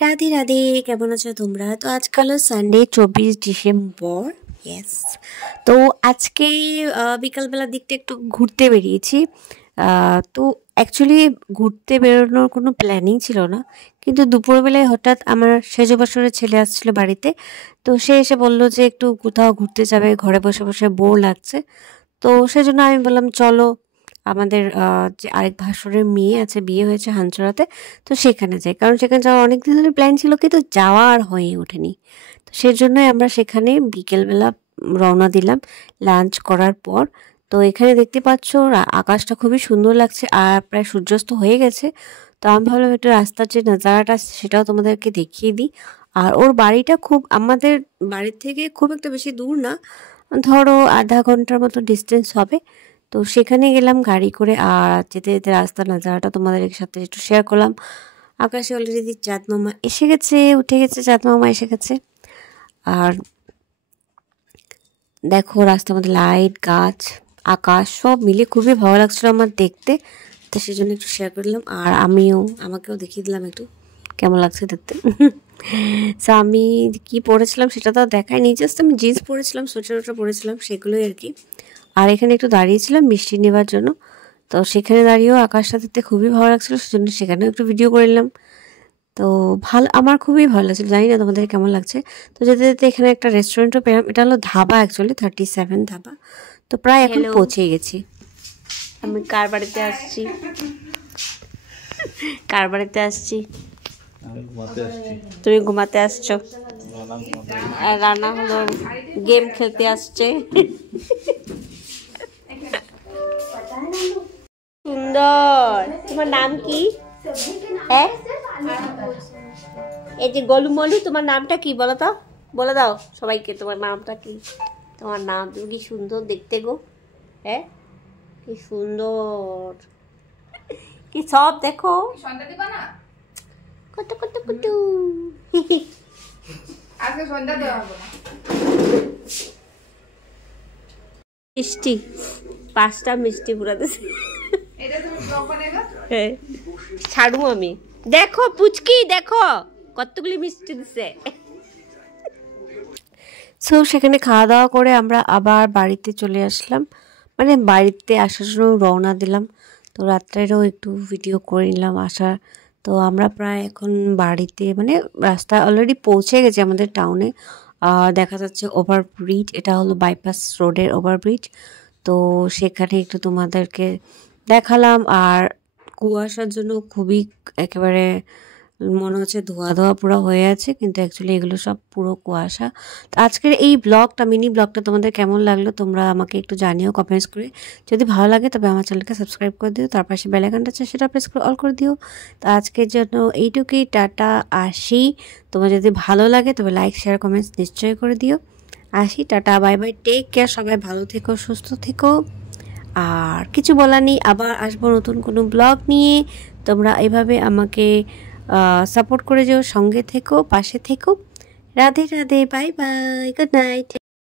রাধে রাধে, কেমন আছো তোমরা? তো আজকাল সানডে 24 ডিসেম্বর। ইয়েস। তো আজকে বিকালবেলার দিকটা একটু ঘুরতে বেরিয়েছি। তো অ্যাকচুয়ালি ঘুরতে বেরোনোর কোনো প্ল্যানিং ছিল না, কিন্তু দুপুরবেলায় হঠাৎ আমার সেজ বছরের ছেলে আসছিল বাড়িতে। তো সে এসে বলল যে একটু কোথাও ঘুরতে যাবে, ঘরে বসে বসে বোর লাগছে। তো সেজন্য আমি বললাম চলো আমাদের যে আরেক ভাসুরের মেয়ে আছে, বিয়ে হয়েছে হাঞ্চড়াতে, তো সেখানে যাই। কারণ সেখানে যাওয়ার অনেক দিন ধরে প্ল্যান ছিল, কিন্তু যাওয়া আর হয়ে ওঠেনি। তো সেজন্যই আমরা সেখানে বিকেলবেলা রওনা দিলাম লাঞ্চ করার পর। তো এখানে দেখতে পাচ্ছ আকাশটা খুবই সুন্দর লাগছে আর প্রায় সূর্যাস্ত হয়ে গেছে। তো আমি ভাবলাম একটু রাস্তার যে নাজারাটা সেটাও তোমাদেরকে দেখিয়ে দিই। আর ওর বাড়িটা খুব আমাদের বাড়ির থেকে খুব একটা বেশি দূর না, ধরো আধা ঘন্টার মতো ডিস্টেন্স হবে। তো সেখানে গেলাম গাড়ি করে, আর যেতে যেতে রাস্তার নাজারাটা তোমাদের সাথে একটু শেয়ার করলাম। আকাশে অলরেডি চাঁদ মামা এসে গেছে, উঠে গেছে, চাঁদ মামা এসে গেছে। আর দেখো রাস্তার মধ্যে লাইট, গাছ, আকাশ সব মিলে খুবই ভালো লাগছিল আমার দেখতে। তো সেই জন্য একটু শেয়ার করলাম, আর আমাকেও দেখিয়ে দিলাম একটু কেমন লাগছে দেখতে। সো আমি কি পরেছিলাম সেটা তো দেখাইনি, জাস্ট আমি জিন্স পরেছিলাম, সোয়েটার পরেছিলাম, সেগুলোই আর কি। আর এখানে একটু দাঁড়িয়েছিলাম মিষ্টি নেবার জন্য। তো সেখানে দাঁড়িয়েও আকাশটা দেখতে খুবই ভালো লাগছিলো, সেজন্য সেখানেও একটু ভিডিও করে নিলাম। তো আমার খুবই ভালো লাগছিল, জানি না তোমাদের কেমন লাগছে। তো যেতে যেতে এখানে একটা রেস্টুরেন্টও পেলাম, এটা হলো ধাবা, অ্যাকচুয়ালি 37 ধাবা। তো প্রায় এখন পৌঁছে গেছি। আমি কার বাড়িতে আসছি, কার বাড়িতে আসছি? তুমি ঘুমাতে আসছো, আর রানা হলো গেম খেলতে আসছে। সুন্দর। তোমার নাম কি? হ্যাঁ, এই যে গোলু মলু, তোমার নামটা কি বলো তো? বলে দাও সবাইকে তোমার নামটা কি। তোমার নাম, তুমি কি সুন্দর দেখতে গো। হ্যাঁ, কি সুন্দর, কি সব দেখো। কত কত কত আজকে সন্ধ্যা দেওয়া হবে না। মিষ্টি 5টা মিষ্টি পুরা দিছে। এটা তুমি ব্লগ বানাইবা? হ্যাঁ, ছাড়ু আমি। দেখো পুচকি, দেখো কতগুলি মিষ্টি দিছে। সো সেখানে খাওয়া দাওয়া করে আমরা আবার বাড়িতে চলে আসলাম, মানে বাড়িতে আসার জন্য রওনা দিলাম। তো রাত্রেরও একটু ভিডিও করে নিলাম আসার। তো আমরা প্রায় এখন বাড়িতে, মানে রাস্তা অলরেডি পৌঁছে গেছি আমাদের টাউনে। দেখা যাচ্ছে ওভারব্রিজ, এটা হলো বাইপাস রোডের ওভারব্রিজ। তো সেখানে একটু তোমাদেরকে দেখালাম। আর কুয়াশার জন্য খুবই একেবারে মনে হচ্ছে ধোয়া ধোয়া পুরো হয়ে আছে, কিন্তু অ্যাকচুয়ালি এগুলো সব পুরো কুয়াশা। তো আজকের এই ব্লগটা, মিনি ব্লগটা তোমাদের কেমন লাগলো তোমরা আমাকে একটু জানিও কমেন্টস করে। যদি ভালো লাগে তবে আমার চ্যানেলকে সাবস্ক্রাইব করে দিও, তার পাশে বেল আইকনটা আছে সেটা প্রেস করে অল করে দিও। তো আজকের জন্য এইটুকুই, টাটা, আসি। তোমার যদি ভালো লাগে তবে লাইক, শেয়ার, কমেন্টস নিশ্চয়ই করে দিও। আসি, tata, bye bye, take care, সবাই ভালো থেকো, সুস্থ থেকো। আর কিছু বলার নেই, আবার আসবো নতুন কোনো ব্লগ নিয়ে। তোমরা এভাবে আমাকে সাপোর্ট করে যেও, সঙ্গে থেকো, পাশে থেকো। Radhe Radhe, bye bye, good night.